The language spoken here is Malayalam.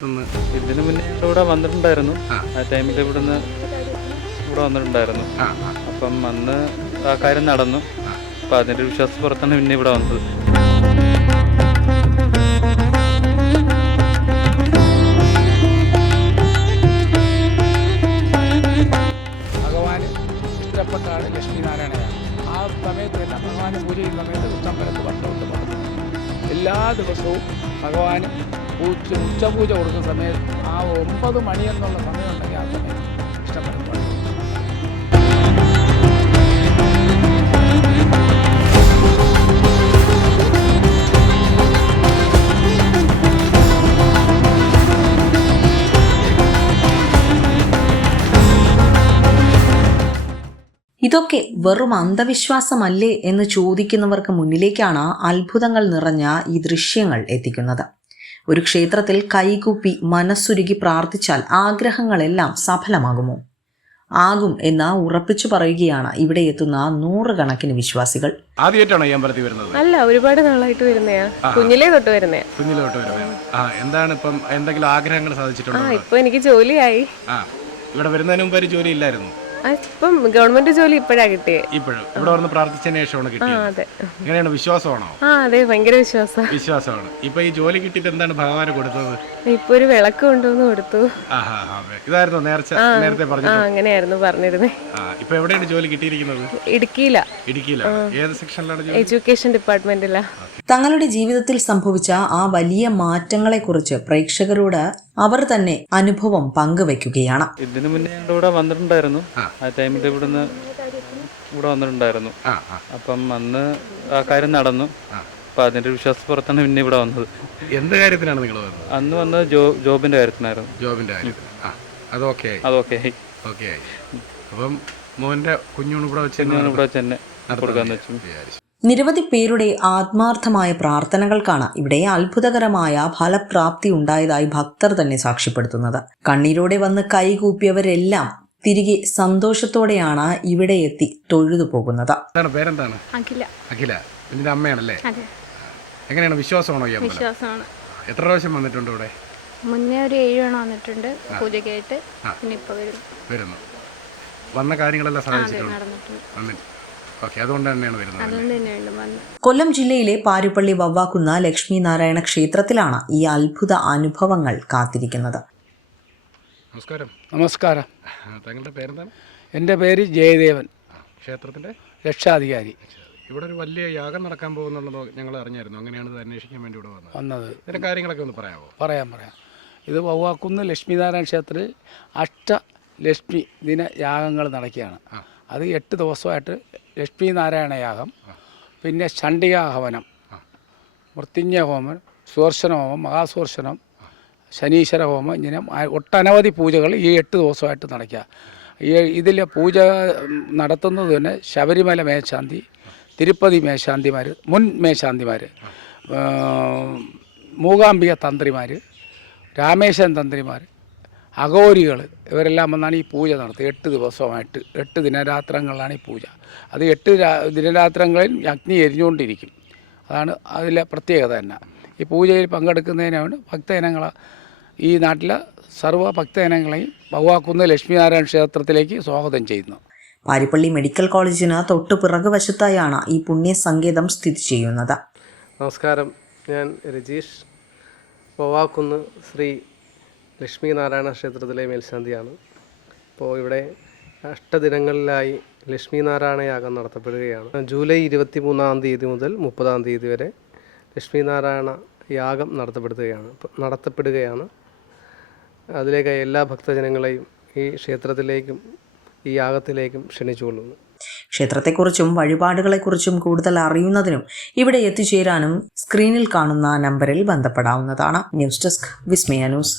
ഇതിനു മുന്നേ ഇവിടെ വന്നിട്ടുണ്ടായിരുന്നു. ആ ടൈമിൽ ഇവിടെ വന്നിട്ടുണ്ടായിരുന്നു. അപ്പം അന്ന് ആ കാര്യം നടന്നു. അപ്പം അതിൻ്റെ വിശ്വാസപ്പുറത്താണ് പിന്നെ ഇവിടെ വന്നത്. ഭഗവാന് ഇഷ്ടപ്പെട്ട ആൾ ലക്ഷ്മീനാരായണയാണ്. ആ സമയത്ത് തന്നെ ഭഗവാനെ പൂജ ചെയ്യുന്ന സമയത്ത് ഉച്ചമ്പലത്ത് വട്ടമുണ്ട് പറഞ്ഞു. എല്ലാ ദിവസവും ഭഗവാന് ഉച്ചപൂജ കൊടുക്കുന്ന സമയത്ത് ആ 9 മണി എന്നുള്ള സമയമുണ്ടെങ്കിൽ ആ സമയത്ത് ഇഷ്ടപ്പെടും പറഞ്ഞു. ഇതൊക്കെ വെറും അന്ധവിശ്വാസമല്ലേ എന്ന് ചോദിക്കുന്നവർക്ക് മുന്നിലേക്കാണ് അത്ഭുതങ്ങൾ നിറഞ്ഞ ഈ ദൃശ്യങ്ങൾ എത്തിക്കുന്നത്. ഒരു ക്ഷേത്രത്തിൽ കൈകൂപ്പി മനസ്സുരുകി പ്രാർത്ഥിച്ചാൽ ആഗ്രഹങ്ങളെല്ലാം സഫലമാകുമോ? ആകും എന്ന് ഉറപ്പിച്ചു പറയുകയാണ് ഇവിടെ എത്തുന്ന നൂറുകണക്കിന് വിശ്വാസികൾ. ആദ്യമായിട്ടാണോ ഈ അമ്പലത്തിൽ വരുന്നത്? അല്ല, ഒരുപാട് നാളായിട്ട് വരുന്നയാ. കുഞ്ഞിലേ തൊട്ട് വരുന്നയാ. എന്താണ് ഇപ്പം എന്തെങ്കിലും ആഗ്രഹങ്ങൾ സാധിച്ചിട്ടുണ്ടോ? ഇപ്പൊ എനിക്ക് ജോലിയായി. ഇവിടെ വരുന്നതിന് മുമ്പ് ഒരു ജോലി ഇല്ലായിരുന്നു. ഇപ്പം ഗവൺമെന്റ് ജോലി ഇപ്പോഴാ കിട്ടിയേ. ഇപ്പോഴും ഇവിടെ വന്ന് പ്രാർത്ഥിച്ചതിന് ശേഷമാണ് കിട്ടിയത്. അതെ. എങ്ങനെയാണ്, വിശ്വാസമാണോ? അതെ, ഭയങ്കര വിശ്വാസമാണ്. ഇപ്പൊ ഈ ജോലി കിട്ടിയിട്ട് എന്താണ് ഭഗവാന് കൊടുത്തത്? ഇപ്പൊ ഒരു വിളക്ക് കൊണ്ടുവന്ന് കൊടുത്തു. ഇതായിരുന്നു നേരത്തെ പറഞ്ഞു? അങ്ങനെയായിരുന്നു പറഞ്ഞിരുന്നേ. ഇപ്പൊ എവിടെയാണ് ജോലി കിട്ടിയിരിക്കുന്നത്? ഇടുക്കിയിലാണ്. ഏത് സെക്ഷനിലാണ് ജോലി? എഡ്യൂക്കേഷൻ ഡിപ്പാർട്ട്മെന്റിലാ. തങ്ങളുടെ ജീവിതത്തിൽ സംഭവിച്ച ആ വലിയ മാറ്റങ്ങളെക്കുറിച്ച് പ്രേക്ഷകരോട് അവർ തന്നെ അനുഭവം പങ്കുവെക്കുകയാണ്. ഇതിനു മുന്നേ ഇവിടെ വന്നിട്ടുണ്ടായിരുന്നു. ആ ടൈമിൽ ഇവിടെ വന്നിട്ടുണ്ടായിരുന്നു. അപ്പം അന്ന് ആ കാര്യം നടന്നു. അപ്പം അതിൻ്റെ വിശ്വാസപ്പുറത്താണ് പിന്നെ ഇവിടെ വന്നത്. എന്ത് കാര്യത്തിനാണ് നിങ്ങൾ വന്നത്? അന്ന് വന്നത് ജോബിന്റെ കാര്യത്തിനായിരുന്നു. അതൊക്കെ ആയി. അപ്പം മോന്റെ കുഞ്ഞുണ് ഇവിടെ വെച്ച് തന്നെ കൊടുക്കാന്ന് വെച്ചു. നിരവധി പേരുടെ ആത്മാർത്ഥമായ പ്രാർത്ഥനകൾക്കാണ് ഇവിടെ അത്ഭുതകരമായ ഫലപ്രാപ്തി ഉണ്ടായതായി ഭക്തർ തന്നെ സാക്ഷ്യപ്പെടുത്തുന്നത്. കണ്ണീരോടെ വന്ന് കൈകൂപ്പിയവരെല്ലാം തിരികെ സന്തോഷത്തോടെയാണ് ഇവിടെ എത്തി തൊഴുതു പോകുന്നത്. പേരെന്താണ്? അഖില. ഇതിന്റെ അമ്മയാണല്ലേ? എങ്ങനെയാണ്, വിശ്വാസമാണോ ഈ അമ്പലം? വിശ്വാസമാണ്. എത്ര പ്രാവശ്യം വന്നിട്ടുണ്ട് ഇവിടെ? മുന്നേ ഒരു 7 തവണ വന്നിട്ടുണ്ട് പൂജയ്ക്കായിട്ട്. പിന്നെ ഇപ്പൊ വരുന്നു. വന്ന കാര്യങ്ങളെല്ലാം സാധിച്ചിട്ടുണ്ട്. അതുകൊണ്ട് തന്നെയാണ് വരുന്നത്. കൊല്ലം ജില്ലയിലെ പാരുപ്പള്ളി വവ്വാക്കുന്ന് ലക്ഷ്മി നാരായണ ക്ഷേത്രത്തിലാണ് ഈ അത്ഭുത അനുഭവങ്ങൾ കാത്തിരിക്കുന്നത്. നമസ്കാരം. താങ്കളുടെ പേരെന്താണ്? എൻ്റെ പേര് ജയദേവൻ. ക്ഷേത്രത്തിൻ്റെ രക്ഷാധികാരി. ഇവിടെ ഒരു വലിയ യാഗം നടക്കാൻ പോകുന്നുള്ളത് ഞങ്ങൾ അറിഞ്ഞായിരുന്നു. അങ്ങനെയാണ് ഇത് അന്വേഷിക്കാൻ വേണ്ടി ഇവിടെ വന്നത്. ഇതിൻ്റെ കാര്യങ്ങളൊക്കെ ഒന്ന് പറയാമോ? പറയാം. ഇത് വവ്വാക്കുന്ന് ലക്ഷ്മീനാരായണ ക്ഷേത്രത്തിൽ അഷ്ടലക്ഷ്മി ദിന യാഗങ്ങൾ നടക്കുകയാണ്. അത് 8 ദിവസമായിട്ട് ലക്ഷ്മീനാരായണ യാഗം, പിന്നെ ചണ്ഡികാഹവനം, മൃത്യുഞ്ജയ ഹോമം, സുദർശന ഹോമം, മഹാസുദർശനം, ശനീശ്വര ഹോമം, ഇങ്ങനെ ഒട്ടനവധി പൂജകൾ ഈ 8 ദിവസമായിട്ട് നടക്കുക. ഇതിൽ പൂജ നടത്തുന്നത് തന്നെ ശബരിമല മേശാന്തി, തിരുപ്പതി മേശാന്തിമാർ, മുൻ മേശാന്തിമാർ, മൂകാംബിക തന്ത്രിമാർ, രാമേശ്വരൻ തന്ത്രിമാർ, അഘോരികൾ, ഇവരെല്ലാം വന്നാണ് ഈ പൂജ നടത്തുക. 8 ദിവസമായിട്ട് 8 ദിനരാത്രങ്ങളിലാണ് ഈ പൂജ. അത് 8 ദിനരാത്രങ്ങളിൽ അഗ്നി എരിഞ്ഞുകൊണ്ടിരിക്കും. അതാണ് അതിലെ പ്രത്യേകത തന്നെ. ഈ പൂജയിൽ പങ്കെടുക്കുന്നതിനാണ് ഭക്തജനങ്ങൾ, ഈ നാട്ടിലെ സർവ്വ ഭക്തജനങ്ങളെയും വവ്വാക്കുന്ന് ലക്ഷ്മീനാരായണ ക്ഷേത്രത്തിലേക്ക് സ്വാഗതം ചെയ്യുന്നു. പാരിപ്പള്ളി മെഡിക്കൽ കോളേജിന് തൊട്ടു പിറകുവശത്തായാണ് ഈ പുണ്യസങ്കേതം സ്ഥിതി ചെയ്യുന്നത്. നമസ്കാരം, ഞാൻ രജീഷ്. വവ്വാക്കുന്ന് ശ്രീ ലക്ഷ്മീനാരായണ ക്ഷേത്രത്തിലെ മേൽശാന്തിയാണ്. അപ്പോൾ ഇവിടെ 8 ദിനങ്ങളിലായി ലക്ഷ്മീനാരായണ യാഗം നടത്തപ്പെടുകയാണ്. ജൂലൈ 23-ാം തീയതി മുതൽ 30-ാം തീയതി വരെ ലക്ഷ്മീനാരായണ യാഗം നടത്തപ്പെടുകയാണ്. അതിലേക്ക് എല്ലാ ഭക്തജനങ്ങളെയും ഈ ക്ഷേത്രത്തിലേക്കും ഈ യാഗത്തിലേക്കും ക്ഷണിച്ചുകൊള്ളുന്നു. ക്ഷേത്രത്തെക്കുറിച്ചും വഴിപാടുകളെക്കുറിച്ചും കൂടുതൽ അറിയുന്നതിനും ഇവിടെ എത്തിച്ചേരാനും സ്ക്രീനിൽ കാണുന്ന നമ്പറിൽ ബന്ധപ്പെടാവുന്നതാണ്. ന്യൂസ് ഡെസ്ക്, വിസ്മയ ന്യൂസ്.